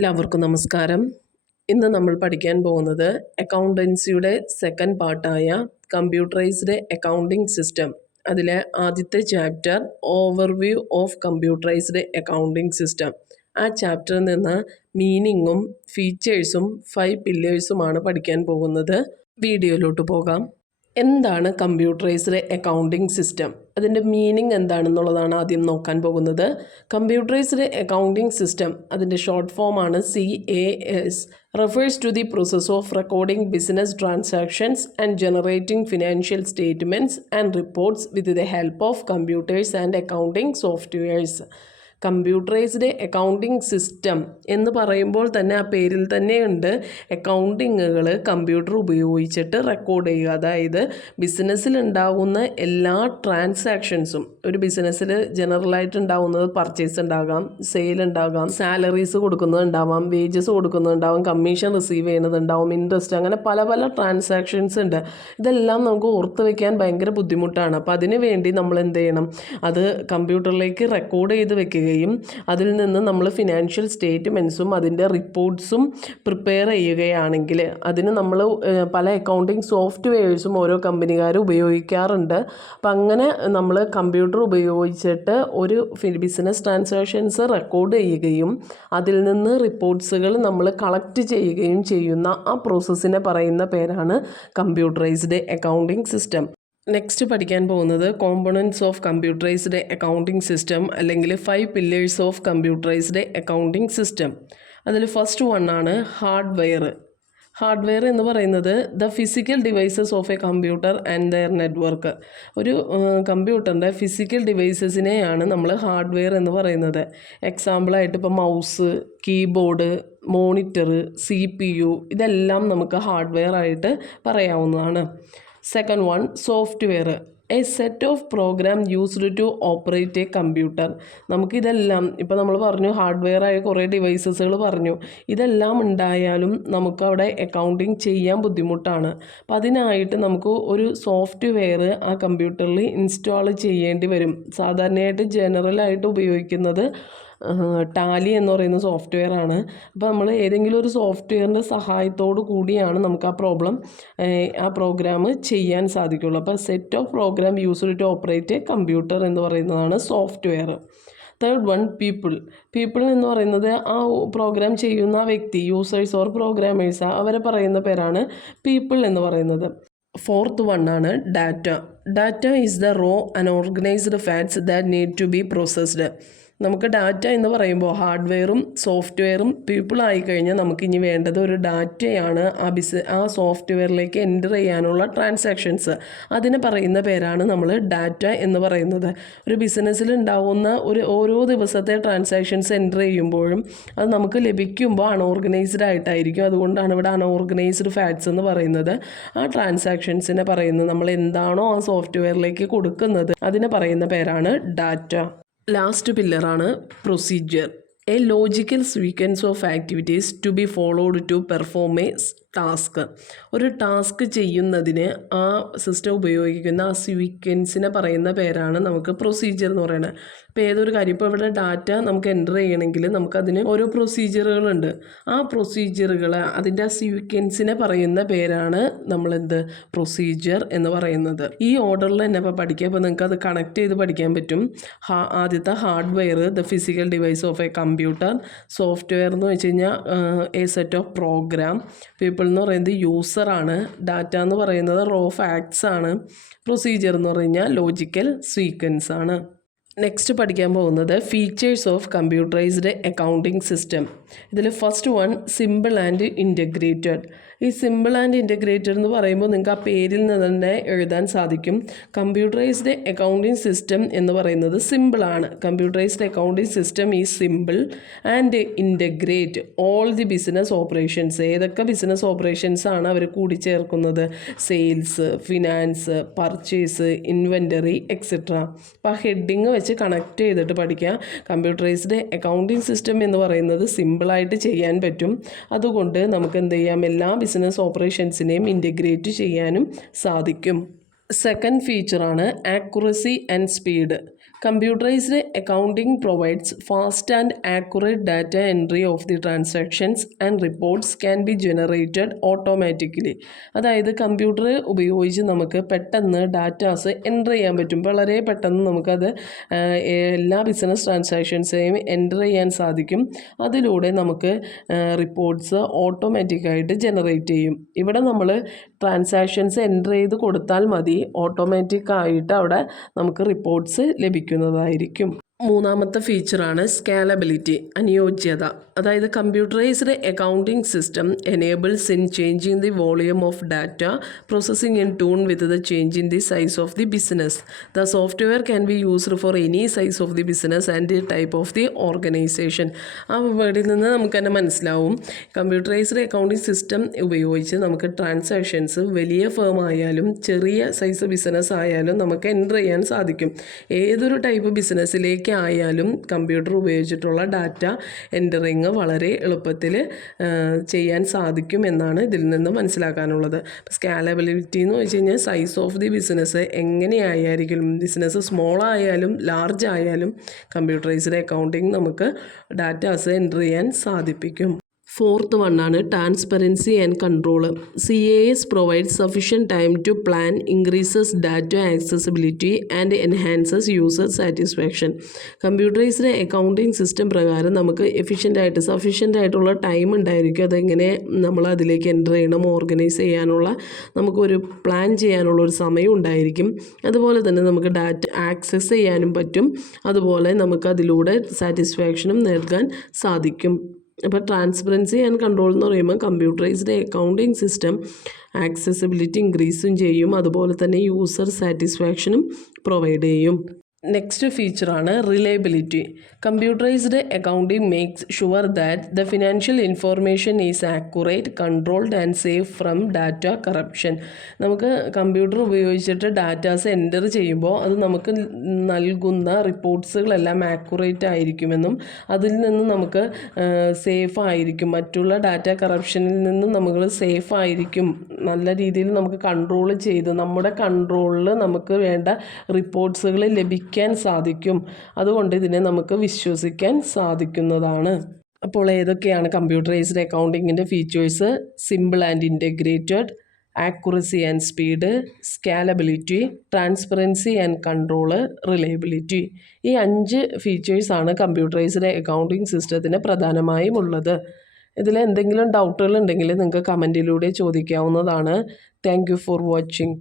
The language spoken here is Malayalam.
എല്ലാവർക്കും നമസ്കാരം. ഇന്ന് നമ്മൾ പഠിക്കാൻ പോകുന്നത് അക്കൗണ്ടൻസിയുടെ സെക്കൻഡ് പാർട്ടായ കമ്പ്യൂട്ടറൈസ്ഡ് അക്കൗണ്ടിംഗ് സിസ്റ്റം. അതിലെ ആദ്യത്തെ chapter overview of computerized accounting system. ആ ചാപ്റ്ററിൽ നിന്ന് മീനിങ്ങും ഫീച്ചേഴ്സും 5 പില്ലേഴ്സുമാണ് പഠിക്കാൻ പോകുന്നത്. വീഡിയോയിലോട്ട് പോകാം. എന്താണ് കമ്പ്യൂട്ടറൈസ്ഡ് അക്കൗണ്ടിംഗ് സിസ്റ്റം? അതിൻ്റെ മീനിങ് എന്താണെന്നുള്ളതാണ് ആദ്യം നോക്കാൻ പോകുന്നത്. കമ്പ്യൂട്ടറൈസ്ഡ് അക്കൗണ്ടിംഗ് സിസ്റ്റം അതിൻ്റെ ഷോർട്ട് ഫോമാണ് CAS. Refers to the process of recording business transactions and generating financial statements and reports with the help of computers and accounting softwares. Computerized accounting system എന്ന് പറയുമ്പോൾ തന്നെ ആ പേരിൽ തന്നെയുണ്ട് അക്കൗണ്ടിങ്ങുകൾ കമ്പ്യൂട്ടർ ഉപയോഗിച്ചിട്ട് റെക്കോർഡ് ചെയ്യുക. അതായത് ബിസിനസ്സിൽ ഉണ്ടാകുന്ന എല്ലാ ട്രാൻസാക്ഷൻസും, ഒരു ബിസിനസ്സിൽ ജനറലായിട്ട് ഉണ്ടാകുന്നത് പർച്ചേസ് ഉണ്ടാകാം, സെയിൽ ഉണ്ടാകാം, സാലറീസ് കൊടുക്കുന്നത് ഉണ്ടാവാം, വേജസ് കൊടുക്കുന്നത് ഉണ്ടാവാം, കമ്മീഷൻ റിസീവ് ചെയ്യുന്നത് ഉണ്ടാവും, ഇൻട്രസ്റ്റ്, അങ്ങനെ പല പല ട്രാൻസാക്ഷൻസ് ഉണ്ട്. ഇതെല്ലാം നമുക്ക് ഓർത്ത് വയ്ക്കാൻ ഭയങ്കര ബുദ്ധിമുട്ടാണ്. അപ്പോൾ അതിന് വേണ്ടി നമ്മൾ എന്ത് ചെയ്യണം? അത് കമ്പ്യൂട്ടറിലേക്ക് റെക്കോർഡ് ചെയ്ത് വെക്കുക, അതിൽ നിന്ന് നമ്മൾ ഫിനാൻഷ്യൽ സ്റ്റേറ്റ്മെൻറ്റ്സും അതിൻ്റെ റിപ്പോർട്ട്സും പ്രിപ്പയർ ചെയ്യുകയാണെങ്കിൽ അതിന് നമ്മൾ പല അക്കൗണ്ടിങ് സോഫ്റ്റ്വെയർസും ഓരോ കമ്പനിക്കാർ ഉപയോഗിക്കാറുണ്ട്. അപ്പം അങ്ങനെ നമ്മൾ കമ്പ്യൂട്ടർ ഉപയോഗിച്ചിട്ട് ഒരു ബിസിനസ് ട്രാൻസാക്ഷൻസ് റെക്കോർഡ് ചെയ്യുകയും അതിൽ നിന്ന് റിപ്പോർട്ട്സുകൾ നമ്മൾ കളക്ട് ചെയ്യുകയും ചെയ്യുന്ന ആ പ്രോസസ്സിനെ പറയുന്ന പേരാണ് കമ്പ്യൂട്ടറൈസ്ഡ് അക്കൗണ്ടിങ് സിസ്റ്റം. നെക്സ്റ്റ് പഠിക്കാൻ പോകുന്നത് കോമ്പണൻറ്റ്സ് ഓഫ് കമ്പ്യൂട്ടറൈസ്ഡ് അക്കൗണ്ടിംഗ് സിസ്റ്റം, അല്ലെങ്കിൽ 5 pillars of computerized accounting system. അതിൽ ഫസ്റ്റ് വണ്ണാണ് ഹാർഡ്വെയർ. ഹാർഡ്വെയർ എന്ന് പറയുന്നത് the physical devices of a computer and their network. ഒരു കമ്പ്യൂട്ടറിൻ്റെ ഫിസിക്കൽ ഡിവൈസസിനെയാണ് നമ്മൾ ഹാർഡ്വെയർ എന്ന് പറയുന്നത്. എക്സാമ്പിളായിട്ട് ഇപ്പോൾ മൗസ്, കീബോർഡ്, മോണിറ്റർ, CPU ഇതെല്ലാം നമുക്ക് ഹാർഡ്വെയർ ആയിട്ട് പറയാവുന്നതാണ്. Second one software. A set of program used to operate a computer. നമുക്കിതെല്ലാം ഇപ്പോൾ നമ്മൾ പറഞ്ഞു ഹാർഡ്വെയർ ആയ കുറേ ഡിവൈസസുകൾ പറഞ്ഞു. ഇതെല്ലാം ഉണ്ടായാലും നമുക്കവിടെ അക്കൗണ്ടിങ് ചെയ്യാൻ ബുദ്ധിമുട്ടാണ്. അപ്പം അതിനായിട്ട് നമുക്ക് ഒരു സോഫ്റ്റ്വെയർ ആ കമ്പ്യൂട്ടറിൽ ഇൻസ്റ്റാൾ ചെയ്യേണ്ടി വരും. സാധാരണയായിട്ട് ജനറലായിട്ട് ഉപയോഗിക്കുന്നത് ടാലി എന്ന് പറയുന്ന സോഫ്റ്റ്വെയർ ആണ്. അപ്പോൾ നമ്മൾ ഏതെങ്കിലും ഒരു സോഫ്റ്റ്വെയറിൻ്റെ സഹായത്തോടു കൂടിയാണ് നമുക്ക് ആ പ്രോഗ്രാം ചെയ്യാൻ സാധിക്കുള്ളൂ. അപ്പോൾ set of program used to operate a computer എന്ന് പറയുന്നതാണ് സോഫ്റ്റ്വെയർ. തേർഡ് വൺ പീപ്പിൾ എന്ന് പറയുന്നത് ആ പ്രോഗ്രാം ചെയ്യുന്ന വ്യക്തി, യൂസേഴ്സ് ഓർ പ്രോഗ്രാമേഴ്സ്, അവരെ പറയുന്ന പേരാണ് പീപ്പിൾ എന്ന് പറയുന്നത്. ഫോർത്ത് വണ്ണാണ് data is the raw unorganized facts that need to be processed. നമുക്ക് ഡാറ്റ എന്ന് പറയുമ്പോൾ ഹാർഡ്വെയറും സോഫ്റ്റ്വെയറും പീപ്പിൾ ആയിക്കഴിഞ്ഞാൽ നമുക്കിനി വേണ്ടത് ഒരു ഡാറ്റയാണ്. ആ സോഫ്റ്റ്വെയറിലേക്ക് എൻ്റർ ചെയ്യാനുള്ള ട്രാൻസാക്ഷൻസ്, അതിന് പറയുന്ന പേരാണ് നമ്മൾ ഡാറ്റ എന്ന് പറയുന്നത്. ഒരു ബിസിനസ്സിൽ ഉണ്ടാവുന്ന ഓരോ ദിവസത്തെ ട്രാൻസാക്ഷൻസ് എൻ്റർ ചെയ്യുമ്പോഴും അത് നമുക്ക് ലഭിക്കുമ്പോൾ അൺഓർഗനൈസ്ഡ് ആയിട്ടായിരിക്കും. അതുകൊണ്ടാണ് ഇവിടെ അൺഓർഗനൈസ്ഡ് ഫാക്ട്സ് എന്ന് പറയുന്നത്. ആ ട്രാൻസാക്ഷൻസിനെ പറയുന്നത് നമ്മൾ എന്താണോ ആ സോഫ്റ്റ്വെയറിലേക്ക് കൊടുക്കുന്നത് അതിനെ പറയുന്ന പേരാണ് ഡാറ്റ. ലാസ്റ്റ് പില്ലറാണ് procedure. A logical sequence of activities to be followed to perform a task. ഒരു ടാസ്ക് ചെയ്യുന്നതിന് ആ സിസ്റ്റം ഉപയോഗിക്കുന്ന ആ സീക്വൻസിനെ പറയുന്ന പേരാണ് നമുക്ക് പ്രൊസീജിയർ എന്ന് പറയുന്നത്. ഇപ്പോൾ ഏതൊരു കാര്യം, ഇപ്പോൾ ഇവിടെ ഡാറ്റ നമുക്ക് എൻ്റർ ചെയ്യണമെങ്കിൽ നമുക്കതിന് ഓരോ പ്രൊസീജിയറുകളുണ്ട്. ആ പ്രൊസീജിയറുകൾ അതിൻ്റെ ആ സീക്വൻസിനെ പറയുന്ന പേരാണ് പ്രൊസീജിയർ എന്ന് പറയുന്നത്. ഈ ഓർഡറിൽ തന്നെ ഇപ്പോൾ പഠിക്കുക. അപ്പോൾ നിങ്ങൾക്ക് അത് കണക്ട് ചെയ്ത് പഠിക്കാൻ പറ്റും. ആദ്യത്തെ hardware the physical device of a computer. Software എന്ന് വെച്ച് കഴിഞ്ഞാൽ a set of program. People എന്ന് പറയുന്നത് യൂസറാണ്. ഡാറ്റ എന്ന് പറയുന്നത് റോ ഫാക്ട്സ് ആണ്. പ്രൊസീജിയർ എന്ന് പറഞ്ഞാൽ ലോജിക്കൽ സീക്വൻസ് ആണ്. നെക്സ്റ്റ് പഠിക്കാൻ പോകുന്നത് features of computerized accounting system. ഇതിൽ first one simple and integrated. ഈ സിമ്പിൾ ആൻഡ് ഇൻ്റഗ്രേറ്റഡ് എന്ന് പറയുമ്പോൾ നിങ്ങൾക്ക് ആ പേരിൽ നിന്ന് തന്നെ എഴുതാൻ സാധിക്കും. കമ്പ്യൂട്ടറൈസ്ഡ് അക്കൗണ്ടിംഗ് സിസ്റ്റം എന്ന് പറയുന്നത് സിമ്പിളാണ്. Computerized accounting system is simple and integrate all the business operations. ഏതൊക്കെ ബിസിനസ് ഓപ്പറേഷൻസ് ആണ് അവർ കൂടിച്ചേർക്കുന്നത്? Sales, finance, purchase, inventory etcetera. അപ്പോൾ ആ ഹെഡിങ് വെച്ച് കണക്ട് ചെയ്തിട്ട് പഠിക്കുക. കമ്പ്യൂട്ടറൈസ്ഡ് അക്കൗണ്ടിംഗ് സിസ്റ്റം എന്ന് പറയുന്നത് സിമ്പിളായിട്ട് ചെയ്യാൻ പറ്റും. അതുകൊണ്ട് നമുക്ക് എന്ത് ചെയ്യാം? എല്ലാ ബിസിനസ് ഓപ്പറേഷൻസിനെയും ഇൻ്റഗ്രേറ്റ് ചെയ്യാനും സാധിക്കും. സെക്കൻഡ് ഫീച്ചറാണ് accuracy and speed. Computerized accounting provides fast and accurate data entry of the transactions and reports can be generated automatically. അതായത് കമ്പ്യൂട്ടർ ഉപയോഗിച്ച് നമുക്ക് പെട്ടെന്ന് ഡാറ്റാസ് എൻ്റർ ചെയ്യാൻ പറ്റും. വളരെ പെട്ടെന്ന് നമുക്കത് എല്ലാ ബിസിനസ് ട്രാൻസാക്ഷൻസെയും എൻ്റർ ചെയ്യാൻ സാധിക്കും. അതിലൂടെ നമുക്ക് റിപ്പോർട്ട്സ് ഓട്ടോമാറ്റിക്കായിട്ട് ജനറേറ്റ് ചെയ്യും. ഇവിടെ നമ്മൾ ട്രാൻസാക്ഷൻസ് എൻ്റർ ചെയ്ത് കൊടുത്താൽ മതി, ഓട്ടോമാറ്റിക്കായിട്ട് അവിടെ നമുക്ക് റിപ്പോർട്ട്സ് ലഭിക്കുന്നതായിരിക്കും. മൂന്നാമത്തെ ഫീച്ചറാണ് സ്കാലബിലിറ്റി, അനുയോജ്യത. അതായത് computerised accounting system enables in changing the volume of data processing in tune with the change in the size of the business. The software can be used for any size of the business and the type of the organisation. ആ വേർഡിൽ നിന്ന് നമുക്ക് തന്നെ മനസ്സിലാവും, കമ്പ്യൂട്ടറൈസ്ഡ് അക്കൗണ്ടിംഗ് സിസ്റ്റം ഉപയോഗിച്ച് നമുക്ക് ട്രാൻസാക്ഷൻസ് വലിയ ഫേം ആയാലും ചെറിയ സൈസ് ബിസിനസ് ആയാലും നമുക്ക് എൻ്റർ ചെയ്യാൻ സാധിക്കും. ഏതൊരു ടൈപ്പ് ബിസിനസ്സിലേക്ക് ആയാലും കമ്പ്യൂട്ടർ ഉപയോഗിച്ചിട്ടുള്ള ഡാറ്റ എൻ്ററിങ് വളരെ എളുപ്പത്തിൽ ചെയ്യാൻ സാധിക്കും എന്നാണ് ഇതിൽ നിന്ന് മനസ്സിലാക്കാനുള്ളത്. സ്കാലബിലിറ്റി എന്ന് വെച്ച് കഴിഞ്ഞാൽ സൈസ് ഓഫ് ദി ബിസിനസ് എങ്ങനെയായിരിക്കും, ബിസിനസ് സ്മോൾ ആയാലും ലാർജ് ആയാലും കമ്പ്യൂട്ടറൈസ്ഡ് അക്കൗണ്ടിങ് നമുക്ക് ഡാറ്റാസ് എൻ്റർ ചെയ്യാൻ സാധിപ്പിക്കും. ഫോർത്ത് വണ്ണാണ് transparency and control. CAS provides sufficient time to plan, increases data accessibility and enhances user satisfaction. Computerized accounting system പ്രകാരം നമുക്ക് എഫിഷ്യൻ്റായിട്ട് സഫിഷ്യൻ്റ് ആയിട്ടുള്ള ടൈം ഉണ്ടായിരിക്കും. അതെങ്ങനെ നമ്മൾ അതിലേക്ക് എൻ്റർ ചെയ്യണം, ഓർഗനൈസ് ചെയ്യാനുള്ള നമുക്കൊരു പ്ലാൻ ചെയ്യാനുള്ള ഒരു സമയം ഉണ്ടായിരിക്കും. അതുപോലെ തന്നെ നമുക്ക് ഡാറ്റ ആക്സസ് ചെയ്യാനും പറ്റും. അതുപോലെ നമുക്ക് അതിലൂടെ സാറ്റിസ്ഫാക്ഷനും നൽകാൻ സാധിക്കും. അപ്പോൾ ട്രാൻസ്പെറൻസി ആൻഡ് കൺട്രോൾ എന്ന് പറയുമ്പോൾ കമ്പ്യൂട്ടറൈസ്ഡ് അക്കൗണ്ടിംഗ് സിസ്റ്റം ആക്സസിബിലിറ്റി ഇൻക്രീസും ചെയ്യും, അതുപോലെ തന്നെ യൂസർ സാറ്റിസ്ഫാക്ഷനും പ്രൊവൈഡ് ചെയ്യും. നെക്സ്റ്റ് ഫീച്ചറാണ് reliability. Computerized accounting makes sure that the financial information is accurate, controlled and safe from data corruption. നമുക്ക് കമ്പ്യൂട്ടർ ഉപയോഗിച്ചിട്ട് ഡാറ്റാസ് എൻ്റർ ചെയ്യുമ്പോൾ അത് നമുക്ക് നൽകുന്ന റിപ്പോർട്ട്സുകളെല്ലാം ആക്യുറേറ്റ് ആയിരിക്കുമെന്നും അതിൽ നിന്ന് നമുക്ക് സേഫ് ആയിരിക്കും, മറ്റുള്ള ഡാറ്റ കറപ്ഷനിൽ നിന്നും നമ്മൾ സേഫ് ആയിരിക്കും, നല്ല രീതിയിൽ നമുക്ക് കൺട്രോൾ ചെയ്ത് നമ്മുടെ കൺട്രോളിൽ നമുക്ക് വേണ്ട റിപ്പോർട്ട്സുകൾ ലഭിക്കും സാധിക്കും. അതുകൊണ്ട് ഇതിനെ നമുക്ക് വിശ്വസിക്കാൻ സാധിക്കുന്നതാണ്. അപ്പോൾ ഏതൊക്കെയാണ് കമ്പ്യൂട്ടറൈസ്ഡ് അക്കൗണ്ടിങ്ങിൻ്റെ features? Simple and integrated, accuracy and speed, scalability, transparency and control, reliability. ഈ 5 ഫീച്ചേഴ്സാണ് കമ്പ്യൂട്ടറൈസ്ഡ് അക്കൗണ്ടിംഗ് സിസ്റ്റത്തിന് പ്രധാനമായും ഉള്ളത്. ഇതിൽ എന്തെങ്കിലും ഡൗട്ടുകൾ ഉണ്ടെങ്കിൽ നിങ്ങൾക്ക് കമൻറ്റിലൂടെ ചോദിക്കാവുന്നതാണ്. Thank you for watching.